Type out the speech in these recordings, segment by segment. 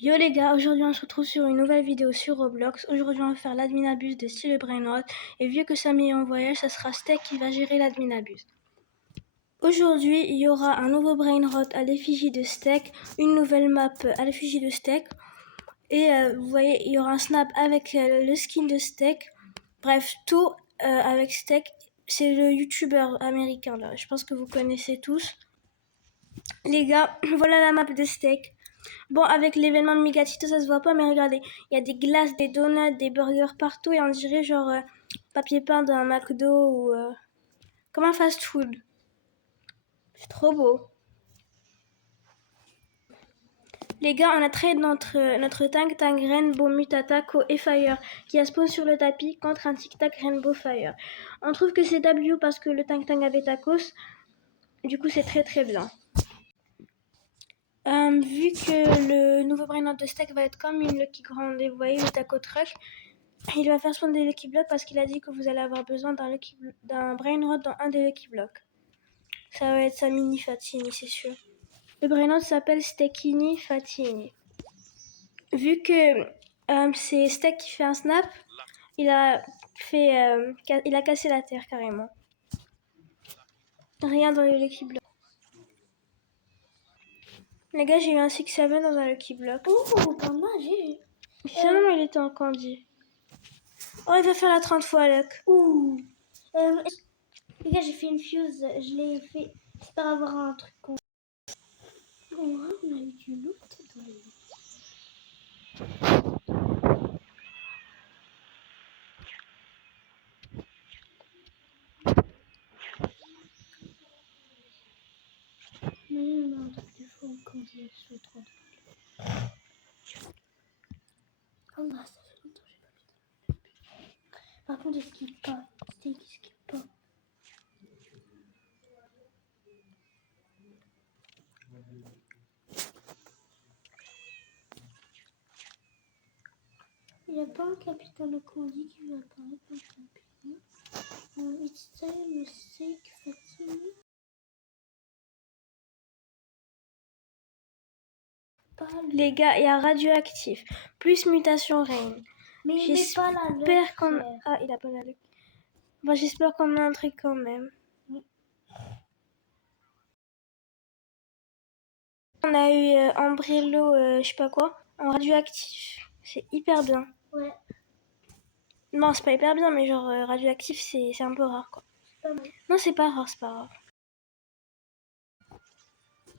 Yo les gars, aujourd'hui on se retrouve sur une nouvelle vidéo sur Roblox. Aujourd'hui on va faire l'adminabuse de style Brainrot. Et vu que Samy est en voyage, ça sera Steak qui va gérer l'adminabuse. Aujourd'hui il y aura un nouveau Brainrot à l'effigie de Steak, une nouvelle map à l'effigie de Steak. Et vous voyez, il y aura un snap avec le skin de Steak. Bref, tout avec Steak. C'est le youtubeur américain là, je pense que vous connaissez tous. Les gars, voilà la map de Steak. Bon, avec l'événement de Migatito, ça se voit pas, mais regardez, il y a des glaces, des donuts, des burgers partout, et on dirait genre papier peint d'un McDo ou comme un fast-food. C'est trop beau. Les gars, on a trade notre Tank Rainbow Mutatako et Fire qui a spawn sur le tapis contre un Tic Tac Rainbow Fire. On trouve que c'est W parce que le Tank avait tacos. Du coup, c'est très très bien. Vu que le nouveau Brainrot de Steak va être comme une Lucky Grande, vous voyez le taco truck, il va faire spawn des Lucky Blocks parce qu'il a dit que vous allez avoir besoin d'un Brainrot dans un des Lucky Blocks. Ça va être sa mini Fatini, c'est sûr. Le Brainrot s'appelle Steakini Fatini. Vu que c'est Steak qui fait un snap, il a cassé la terre carrément. Rien dans les Lucky Blocks. Les gars, j'ai eu un 6-7 dans un Lucky Block. Oh, pas mal, j'ai eu. Finalement, il était en candy. Oh, il va faire la 30 fois, Luck. Ouh. Les gars, j'ai fait une fuse. Je l'ai fait. J'espère avoir un truc con. Oh, on a eu du loot dans les... Mais on a un truc de fou quand il est sous 30 balles. Oh là, ça fait longtemps que j'ai pas fait. Par contre, il skip pas. Steak, il skip pas. Il n'y a pas un capitaine Candy qui va apparaître dans le tapis. It's time, Steak, Fatini. Les gars, il y a radioactif, plus mutation Rain. Mais il met pas la J'espère qu'on... Ah, il a pas la luck. Bon, j'espère qu'on a un truc quand même. Oui. On a eu Umbrello, je sais pas quoi, en radioactif. C'est hyper bien. Ouais. Non, c'est pas hyper bien, mais genre radioactif, c'est un peu rare, quoi. Pas mal. Non, c'est pas rare, c'est pas grave.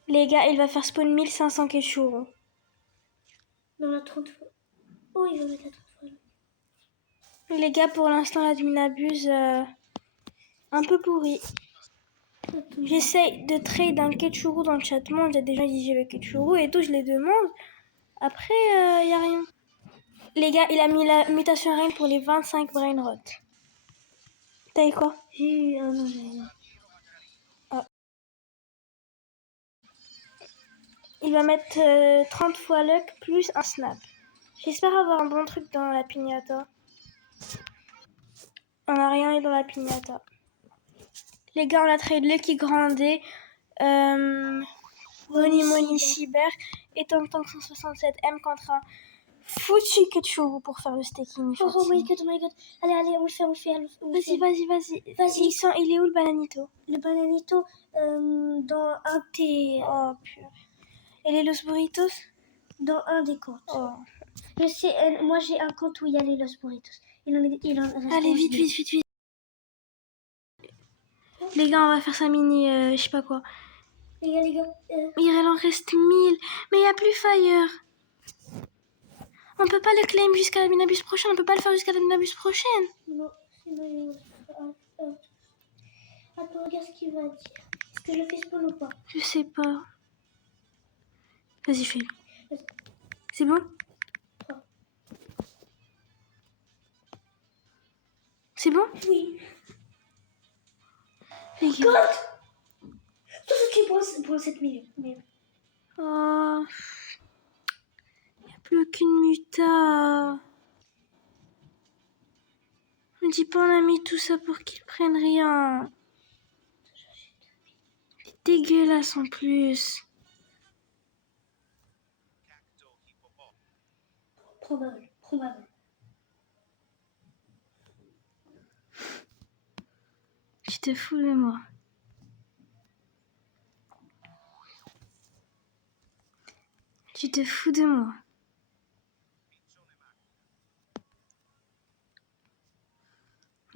Les gars, il va faire spawn 1500 Kechuru. Dans la 30 fois. Oh, il va mettre la 30 fois. Les gars, pour l'instant, l'adminabuse, un peu pourri. J'essaye de trade un Kechuru dans le chat monde. Il y a des gens qui disent j'ai le Kechuru et tout, je les demande. Après, y a rien. Les gars, il a mis la mutation reine pour les 25 Brainrot. T'as eu quoi? J'ai eu un non, j'ai rien. Ah. Il va mettre 30 fois luck plus un snap. J'espère avoir un bon truc dans la piñata. On n'a rien eu dans la piñata. Les gars, on a trade Lucky Grande, Money Cyber et Tank 167M contre un foutu Kechuru pour faire le staking. Oh my god, oh my god. Allez, on le fait. Vas-y. Vas-y. Il est où le bananito? Le bananito dans un thé. Oh purée. Et les Los Burritos? Dans un des comptes. Oh. Je sais, moi j'ai un compte où il y a les Los Burritos. Il en reste Allez, vite. Les gars, on va faire sa mini, je sais pas quoi. Les gars. Il en reste 1000. Mais il n'y a plus Fire. On peut pas le claim jusqu'à la minabus prochaine. On peut pas le faire jusqu'à la minabus prochaine. Non, sinon attends, regarde ce qu'il va dire. Est-ce que je fais spawn ou pas? Je sais pas. Vas-y, fais-le. C'est bon? C'est bon? Oui. Les gars. Tout ce qui est pour 7 millions. Mais... Oh. Il n'y a plus aucune muta. Me dis pas on a mis tout ça pour qu'ils prennent rien. C'est dégueulasse en plus. Prends ma balle. Prends ma balle. Tu te fous de moi. Tu te fous de moi.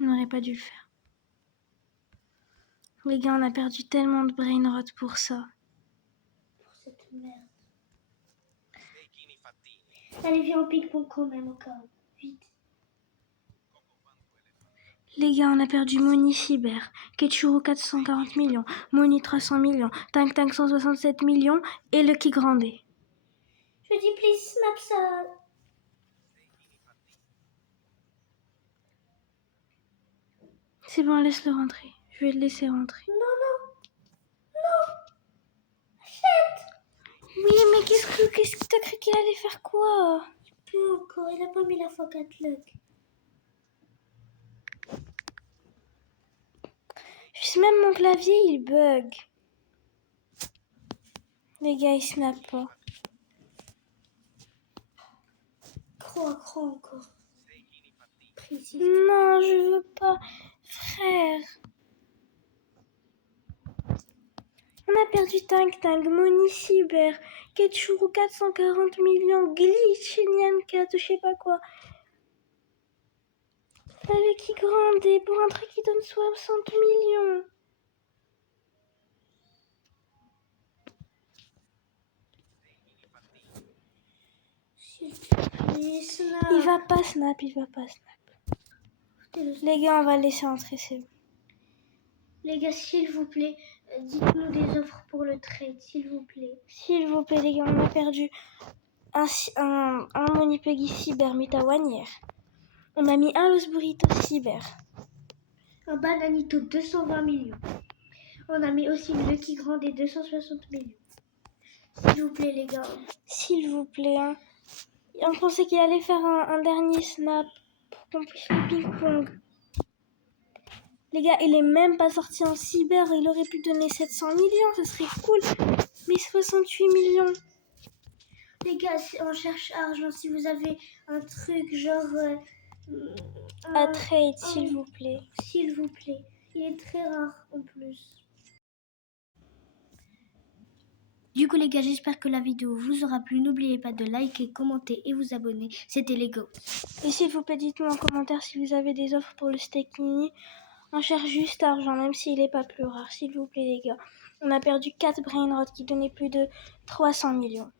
On n'aurait pas dû le faire. Les gars, on a perdu tellement de brain rot pour ça. Pour cette merde. Allez, viens au ping-pong quand même, encore. Vite. Les gars, on a perdu Moni Cyber, Ketchuru 440 millions, Moni 300 millions, Tank Tank 167 millions et Lucky Grandé. Je dis, please, snap ça. C'est bon, laisse-le rentrer. Je vais le laisser rentrer. Non, non. Non. Achète. Oui, mais qu'est-ce que t'as cru qu'il allait faire quoi? Plus encore, il a pas mis la x4 luck. Juste même mon clavier, il bug. Les gars, il snap pas. Croix encore. Précis. Non, je veux pas. Frère. On a perdu Tank Tank, Moni Cyber, Ketchuru 440 millions, Glitch, Nyan4, je sais pas quoi. La Lucky Grandé pour un truc qui donne 60 millions. S'il te plaît, snap. Il va pas snap, il va pas snap. Les gars, on va le laisser entrer, c'est bon. Les gars, s'il vous plaît, dites-nous des offres pour le trade, s'il vous plaît. S'il vous plaît, les gars, on a perdu un Moni Peggy Cyber Mutawan hier. On a mis un Los Burritos Cyber. Un Bananito 220 millions. On a mis aussi une Lucky Grandé 260 millions. S'il vous plaît, les gars. S'il vous plaît, hein. On pensait qu'il allait faire un dernier snap pour qu'on puisse le ping-pong. Les gars, il est même pas sorti en cyber, il aurait pu donner 700 millions, ça serait cool. Mais 68 millions. Les gars, on cherche argent. Si vous avez un truc genre... À trade, s'il vous plaît. S'il vous plaît. Il est très rare en plus. Du coup les gars, j'espère que la vidéo vous aura plu. N'oubliez pas de liker, commenter et vous abonner. C'était les Goats. Et s'il vous plaît, dites-nous en commentaire si vous avez des offres pour le steak mini. On cherche juste argent, même s'il n'est pas plus rare. S'il vous plaît les gars. On a perdu 4 brain rot qui donnaient plus de 300 millions.